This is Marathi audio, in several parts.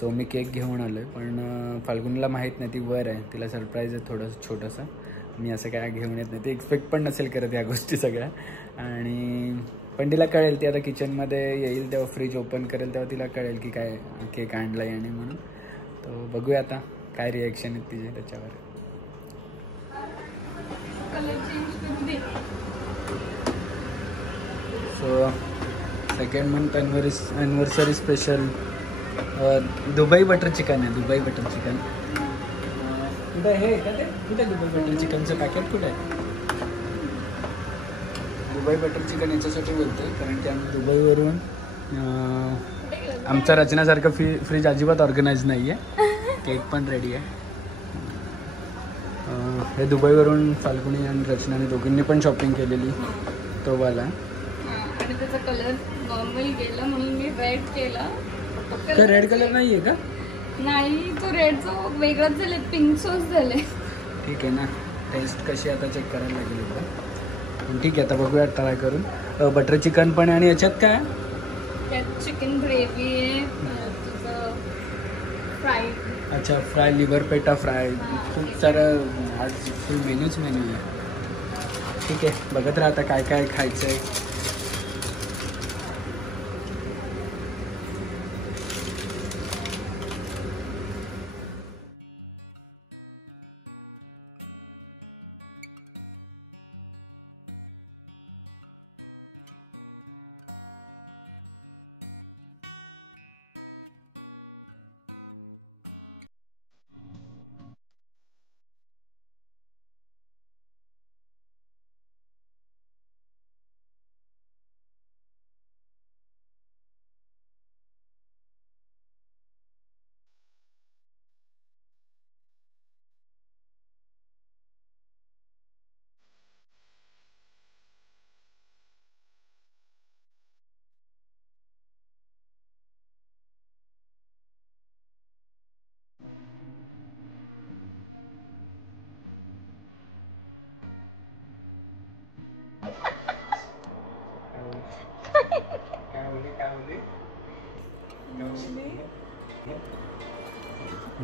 सो मी केक घेऊन आलो आहे, पण फाल्गुनीला माहीत नाही, ती वर आहे, तिला सरप्राईज आहे थोडंसं छोटंसं. मी असं काय घेऊन येत नाही, ती एक्सपेक्ट पण नसेल करत या गोष्टी सगळ्या. आणि पण तिला कळेल, ती आता किचनमध्ये येईल तेव्हा फ्रीज ओपन करेल तेव्हा तिला कळेल की काय केक आणला आहे. आणि म्हणून तो बघूया आता काय रिॲक्शन आहेत तिचे त्याच्यावर. So second month anniversary special Dubai butter chicken आहे. दुबई बटर चिकन कुठे हे का ते कुठे दुबई बटर चिकनचं पॅकेट कुठे आहे? दुबई बटर चिकन याच्यासाठी बोलतोय कारण की आम्ही दुबईवरून आमच्या रचनासारखं फ्रीज अजिबात ऑर्गनाईज नाही आहे. केक पण रेडी आहे. हे दुबईवरून फाल्गुनी आणि रचनाने दोघींनी पण शॉपिंग केलेली तो वाला. आणि त्याचा कलर नॉर्मल गेला म्हणून मी रेड केला. का रेड कलर नाही आहे का? नाही, तो रेडचं वेगळंच झाले, पिंक सॉस झाले. ठीक आहे ना, टेस्ट कशी आता चेक करायला लागेल एकदा. पण ठीक आहे, आता बघूया ट्राय करून. बटर चिकन पण आहे आणि याच्यात काय? त्यात चिकन ग्रेव्ही आहे, तुझं फ्राय. अच्छा, फ्राय लिव्हर पेटा फ्राय. खूप सारं आज फुल मेन्यू आहे. ठीक आहे, बघत राहा आता काय काय खायचं आहे.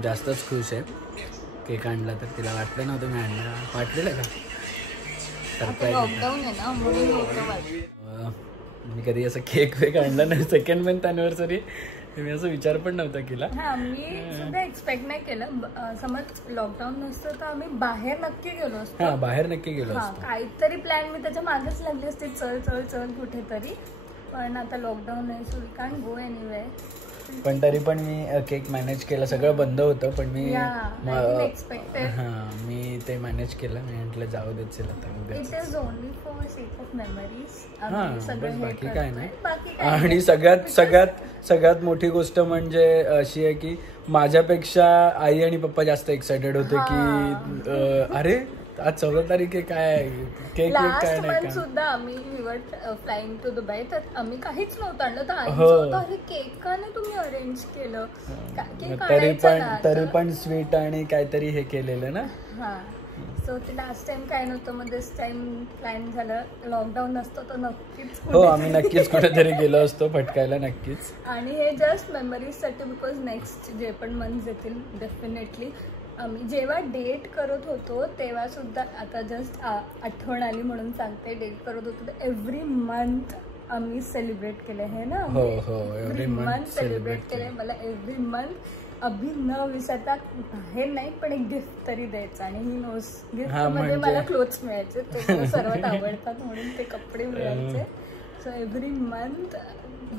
जास्तच खुश आहे. केक आणला तर तिला वाटलं नव्हतं मी आणला. वाटलेलं का? लॉकडाऊन आहे ना म्हणून नव्हतं. मी कधी असं केक वेक आणला नाही. सेकंड मंथ ॲनिव्हर्सरी मी असं विचार पण नव्हता केला. हा, मी सुद्धा एक्सपेक्ट नाही केलं. समज लॉकडाऊन नसतं तर आम्ही बाहेर नक्की गेलो असतो. हा, बाहेर नक्की गेलो असतो. काहीतरी प्लॅन मी त्याच्या मागेच लागली असते, चल चल चल कुठेतरी. पण आता लॉकडाऊन आहे, so we can't go anywhere. पण तरी पण मी केक मॅनेज केलं. सगळं बंद होतं पण मी मी ते मॅनेज केलं. मी म्हटलं जाऊ देत चल आता उद्या. It is only for sake of memories. बस बाकी काय नाही. आणि सगळ्यात मोठी गोष्ट म्हणजे अशी आहे की माझ्यापेक्षा आई आणि पप्पा जास्त एक्सायटेड होते की अरे आज 14 तारीख आहे, काय केक काय नाही का. सुद्धा आम्ही फ्लाइंग टू दुबई तर आम्ही काहीच नव्हतं आणलं. तर अरे केक का नाही तुम्ही अरेंज केलं? तरी पण स्वीट आणि काहीतरी हे केलेलं ना. हा, सो ते लास्ट टाइम काय नव्हतं, मग दिस टाइम प्लॅन झालं. लॉकडाऊन नसतं तर नक्कीच. हो, आम्ही नक्कीच कुठेतरी गेलो असतो फटकायला नक्कीच. आणि हे जस्ट मेमरीजसाठी, बिकॉज नेक्स्ट जे पण मंथ येतील डेफिनेटली. आम्ही जेव्हा डेट करत होतो तेव्हा सुद्धा, आता जस्ट आठवण आली म्हणून सांगते, डेट करत होतो तर एव्हरी मंथ आम्ही सेलिब्रेट केले हे ना. हो हो, एव्हरी मंथ सेलिब्रेट केले. मला एव्हरी मंथ अभि न विसरता बाहेर नाही पण एक गिफ्ट तरी द्यायचं. आणि ही नोस गिफ्ट मध्ये मला क्लोथ्स मिळायचे, ते मला सर्वात आवडतात म्हणून ते कपडे मिळायचे. So every month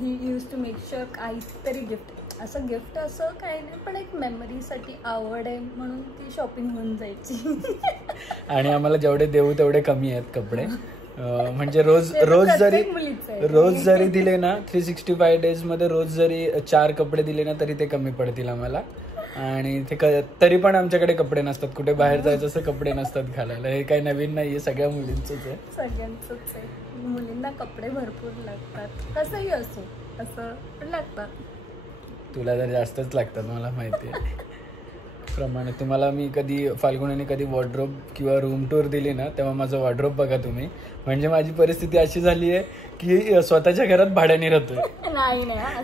he use to make sure काहीतरी गिफ्ट. असं गिफ्ट असं काही नाही, पण एक मेमरीसाठी आवड आहे म्हणून ती शॉपिंग होऊन जायची. आणि आम्हाला जेवढे देऊ तेवढे कमी आहेत कपडे. म्हणजे रोज जरी दिले ना, 365 days मध्ये रोज जरी 4 कपडे दिले ना तरी ते कमी पडतील आम्हाला. आणि ते तरी पण आमच्याकडे कपडे नसतात. कुठे बाहेर जायचं असं कपडे नसतात घालायला. हे काही नवीन नाहीये, सगळ्या मुलींचंच आहे. सगळ्यांचंच आहे. मुलींना कपडे भरपूर लागतात, कसंही असो असं पण लागतात. तुला तर जास्तच लागतात मला माहिती आहे. प्रमाणे तुम्हाला मी कधी फाल्गुनीने कधी वॉर्डरोब किंवा रूम टूर दिली ना तेव्हा माझं वॉर्डरोब बघा तुम्ही. म्हणजे माझी परिस्थिती अशी झाली आहे की स्वतःच्या घरात भाड्याने राहतोय.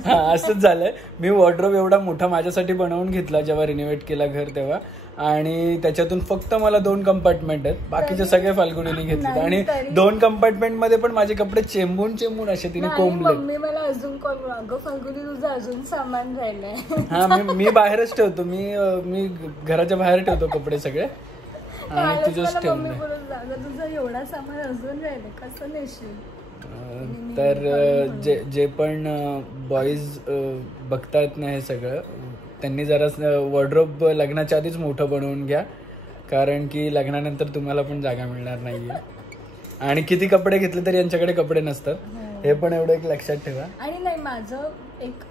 हा असंच झालंय. मी वॉर्डरोब एवढा मोठा माझ्यासाठी बनवून घेतला जेव्हा रिनोव्हेट केला घर तेव्हा, आणि त्याच्यातून फक्त मला 2 कंपार्टमेंट आहेत, बाकीचे सगळे फाल्गुनीने घेतले. आणि 2 कंपार्टमेंट मध्ये पण माझे कपडे चेंबून असे तिने कोंबले. मम्मी मला अजून कॉल, अगं फाल्गुनी तुझं अजून सामान राहिलंय. हा मी बाहेरच ठेवतो, मी घराच्या बाहेर ठेवतो कपडे सगळे, आणि तुझंच ठेवलं. तुझं एवढा सामान अजून राहिलं, कसं नेशील. तर जे पण बॉईज बघतात ना हे सगळं, त्यांनी जरा वॉर्डरोब लग्नाच्या आधीच मोठं बनवून घ्या, कारण की लग्नानंतर तुम्हाला पण जागा मिळणार नाहीये. आणि किती कपडे घेतले तरी यांच्याकडे कपडे नसतात, हे पण एवढं एक लक्षात ठेवा. आणि नाही, माझं एक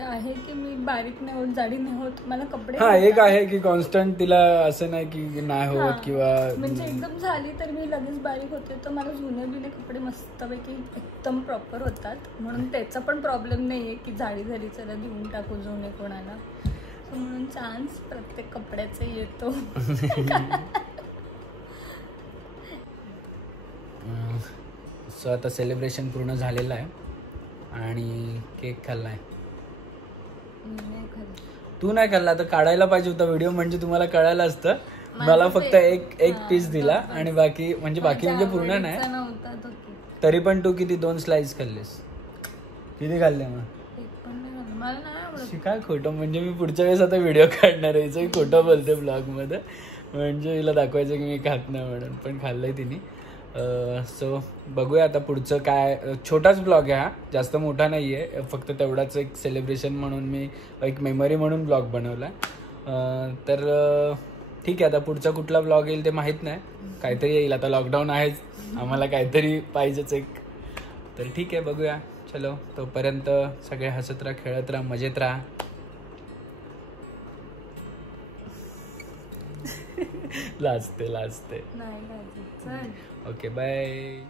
आहे की मी बारीक नाही होत, जाडी नाही होत, मला कपडे. हा एक आहे की कॉन्स्टंट, तिला असं नाही की नाही होत किंवा म्हणजे एकदम झाली तर मी लगेच बारीक होते, तर मला जुने कपडे मस्तपैकी एकदम प्रॉपर होतात, म्हणून त्याचा पण प्रॉब्लेम नाहीये की जाडी झाली चला देऊन टाकू जुने कोणाला. म्हणून चान्स प्रत्येक कपड्याचा येतो. सो आता सेलिब्रेशन पूर्ण झालेलं आहे आणि केक खाल्लाय. तू नाही खाल्ला तर काढायला पाहिजे होता व्हिडिओ, म्हणजे तुम्हाला कळायला असतं. मला फक्त एक पीस दिला आणि बाकी म्हणजे पूर्ण नाही, तरी पण तू किती 2 स्लाइस खाल्लेस? किती खाल्ले मग? काय खोटं, म्हणजे मी पुढच्या वेळेस आता व्हिडिओ काढणार आहे खोटं बोलते ब्लॉग मध्ये, म्हणजे हिला दाखवायचं की मी खात नाही म्हणून, पण खाल्लंय तिने. सो बघूया आता पुढचं काय. छोटाच ब्लॉग आहे हा, जास्त मोठा नाही आहे, फक्त तेवढाच एक सेलिब्रेशन म्हणून मी एक मेमरी म्हणून ब्लॉग बनवला. तर ठीक आहे, आता पुढचा कुठला ब्लॉग येईल ते माहीत नाही, काहीतरी येईल. आता लॉकडाऊन आहेच, आम्हाला काहीतरी पाहिजेच एक. तर ठीक आहे, बघूया. चलो, तोपर्यंत सगळे हसत राहा, खेळत राहा, मजेत राहा. लाजते. नाही, ओके, बाय.